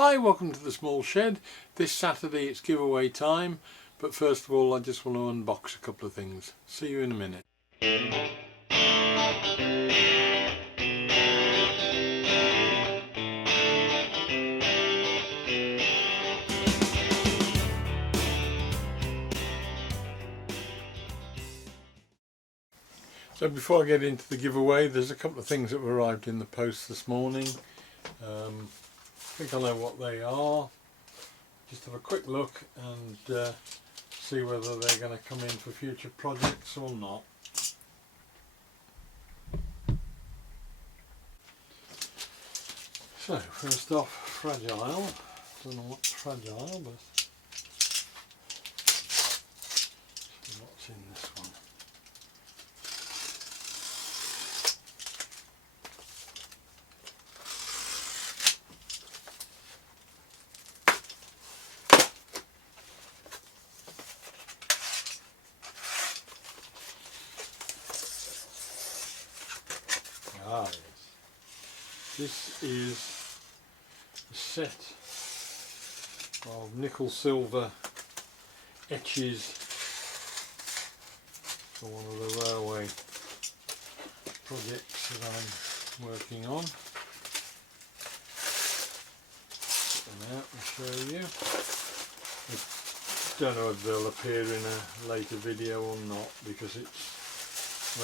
Hi, welcome to the small shed. This Saturday it's giveaway time, but first of all I just want to unbox a couple of things. See you in a minute. So before I get into the giveaway, there's a couple of things that arrived in the post this morning. I think I know what they are. Just have a quick look and see whether they're going to come in for future projects or not. So first off, fragile. Don't know what's fragile, but see what's in this one. Ah, yes. This is a set of nickel silver etches for one of the railway projects that I'm working on. Get them out and show you. I don't know if they'll appear in a later video or not because it's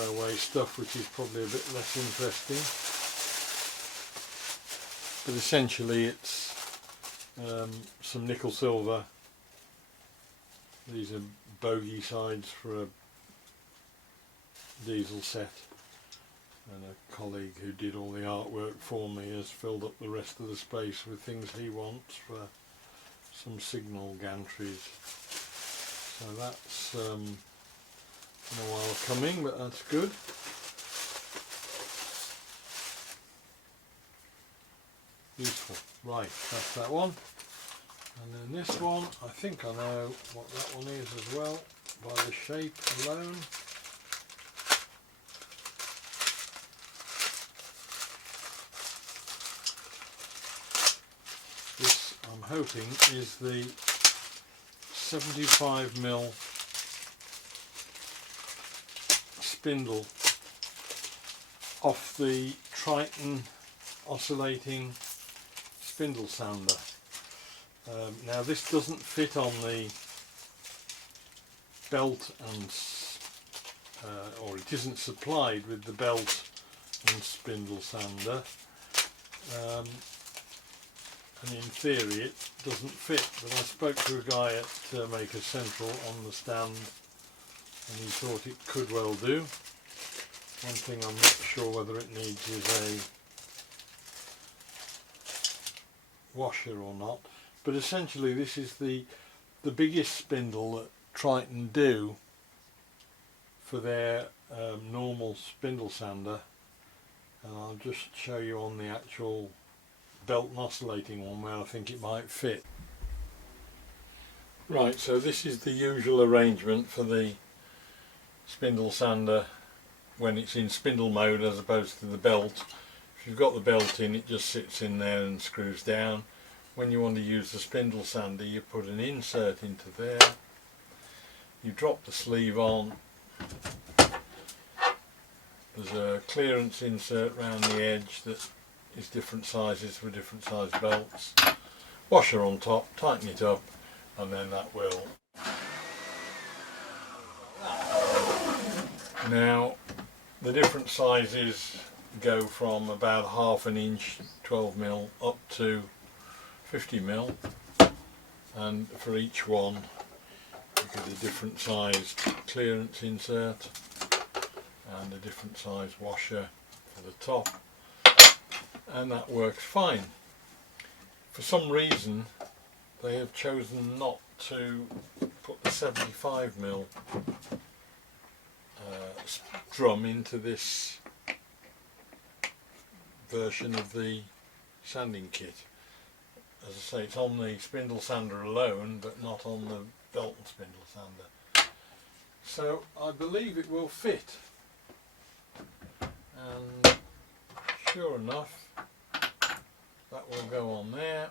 railway stuff which is probably a bit less interesting, but essentially it's some nickel silver. These are bogie sides for a diesel set, and a colleague who did all the artwork for me has filled up the rest of the space with things he wants for some signal gantries. So that's been a while coming, but that's good. Useful. Right, that's that one. And then this one, I think I know what that one is as well, by the shape alone. This, I'm hoping, is the 75mm spindle off the Triton oscillating spindle sander. Now this doesn't fit on the belt and or it isn't supplied with the belt and spindle sander, and in theory it doesn't fit, but I spoke to a guy at Maker Central on the stand and he thought it could well do. One thing I'm not sure whether it needs is a washer or not, but essentially this is the biggest spindle that Triton do for their normal spindle sander, and I'll just show you on the actual belt and oscillating one where I think it might fit. Right, so this is the usual arrangement for the spindle sander when it's in spindle mode as opposed to the belt. If you've got the belt in, it just sits in there and screws down. When you want to use the spindle sander, you put an insert into there, you drop the sleeve on, there's a clearance insert around the edge that is different sizes for different size belts, washer on top, tighten it up, and then that will. Now the different sizes go from about ½ an inch, 12mm, up to 50mm, and for each one you get a different sized clearance insert and a different size washer for the top, and that works fine. For some reason they have chosen not to put the 75mm drum into this version of the sanding kit. As I say, it's on the spindle sander alone, but not on the belt and spindle sander. So I believe it will fit, and sure enough that will go on there.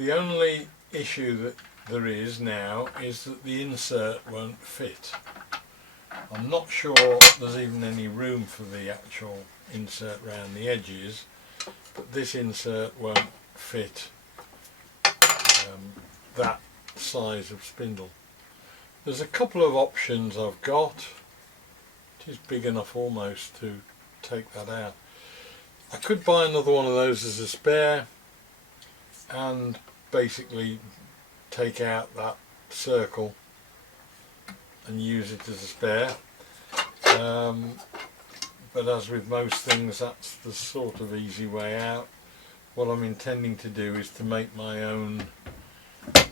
The only issue that there is now is that the insert won't fit. I'm not sure there's even any room for the actual insert round the edges, but this insert won't fit that size of spindle. There's a couple of options I've got. It is big enough almost to take that out. I could buy another one of those as a spare and basically take out that circle and use it as a spare, but as with most things, that's the sort of easy way out. What I'm intending to do is to make my own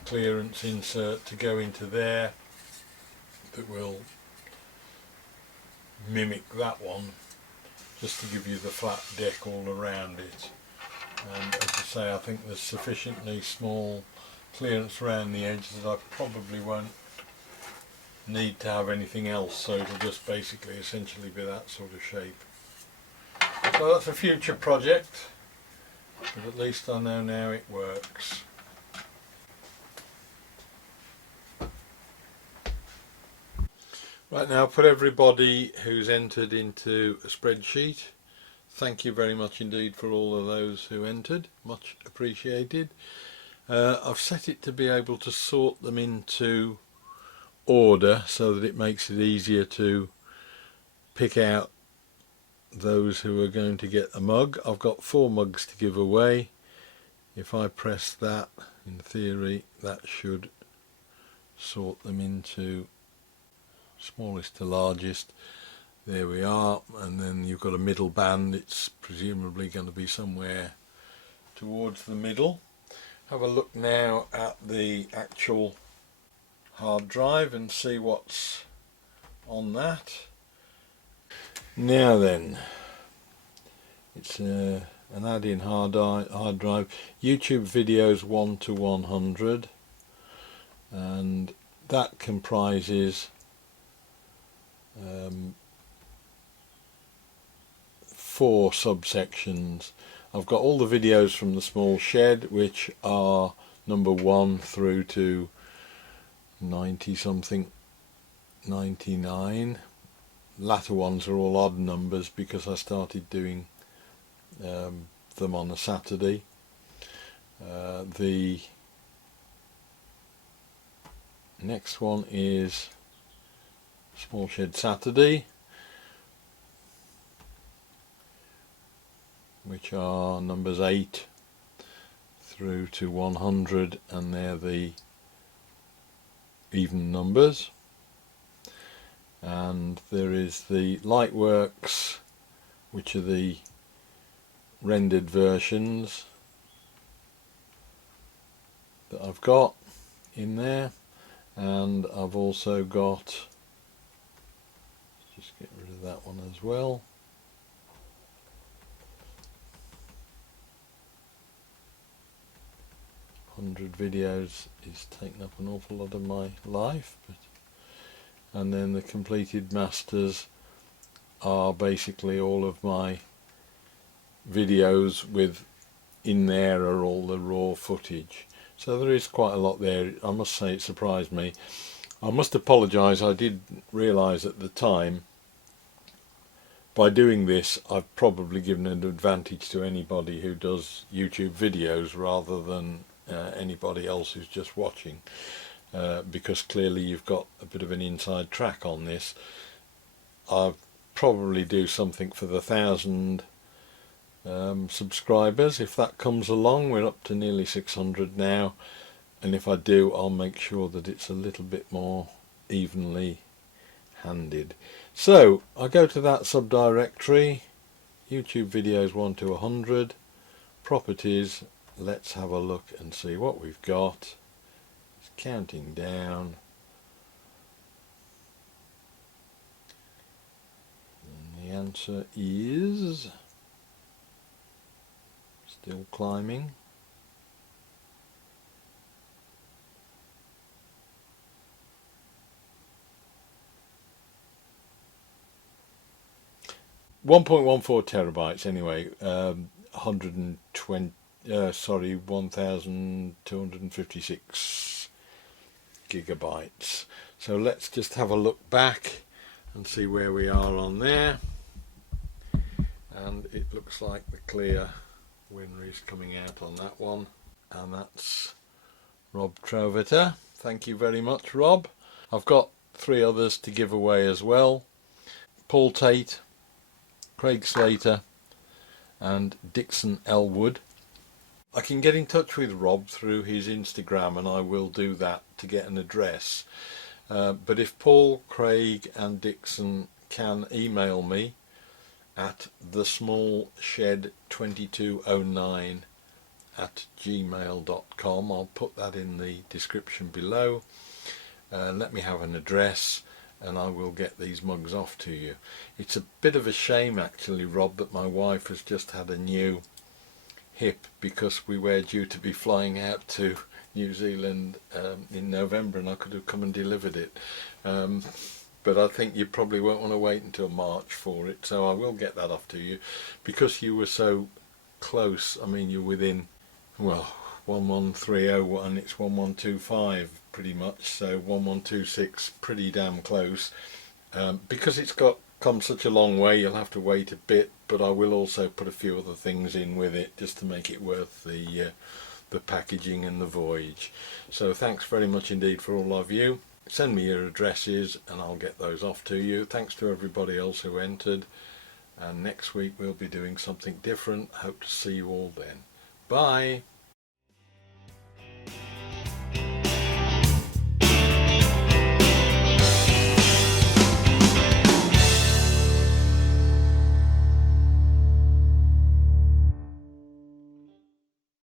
clearance insert to go into there that will mimic that one, just to give you the flat deck all around it. And as I say, I think there's sufficiently small clearance around the edge that I probably won't need to have anything else, so it'll just basically essentially be that sort of shape. So that's a future project, but at least I know now it works. Right, now for everybody who's entered into a spreadsheet, thank you very much indeed for all of those who entered, much appreciated. I've set it to be able to sort them into order so that it makes it easier to pick out those who are going to get a mug. I've got 4 mugs to give away. If I press that, in theory that should sort them into smallest to largest. There we are, and then you've got a middle band. It's presumably going to be somewhere towards the middle. Have a look now at the actual hard drive and see what's on that. Now then, it's an add-in hard drive, YouTube videos 1 to 100, and that comprises 4 subsections. I've got all the videos from the small shed, which are number 1 through to 90 something, 99. Latter ones are all odd numbers because I started doing them on a Saturday. The next one is Small Shed Saturday, which are numbers 8 through to 100, and they're the even numbers. And there is the Lightworks, which are the rendered versions that I've got in there, and I've also got, just get rid of that one as well, videos is taking up an awful lot of my life, and then the completed masters are basically all of my videos, with in there are all the raw footage. So there is quite a lot there. I must say it surprised me. I must apologise, I did realise at the time, by doing this I've probably given an advantage to anybody who does YouTube videos rather than anybody else who's just watching, because clearly you've got a bit of an inside track on this. I'll probably do something for the 1,000 subscribers if that comes along. We're up to nearly 600 now, and if I do, I'll make sure that it's a little bit more evenly handed. So I go to that subdirectory, YouTube videos 1 to 100, properties. Let's have a look and see what we've got. It's counting down, and the answer is still climbing. .14 terabytes anyway, 120 sorry, 1256 gigabytes. So let's just have a look back and see where we are on there. And it looks like the clear winner is coming out on that one, and that's Rob Trovetter. Thank you very much, Rob. I've got 3 others to give away as well: Paul Tate, Craig Slater and Dixon Elwood. I can get in touch with Rob through his Instagram, and I will do that to get an address. But if Paul, Craig and Dixon can email me at thesmallshed2209@gmail.com, I'll put that in the description below. Let me have an address and I will get these mugs off to you. It's a bit of a shame actually, Rob, that my wife has just had a new hip, because we were due to be flying out to New Zealand in November, and I could have come and delivered it. But I think you probably won't want to wait until March for it, so I will get that off to you, because you were so close. I mean, you're within, well, 11301, it's 1125 pretty much, so 1126, pretty damn close. Because it's come such a long way, you'll have to wait a bit, but I will also put a few other things in with it just to make it worth the packaging and the voyage. So thanks very much indeed for all of you. Send me your addresses and I'll get those off to you. Thanks to everybody else who entered, and next week we'll be doing something different. Hope to see you all then. Bye.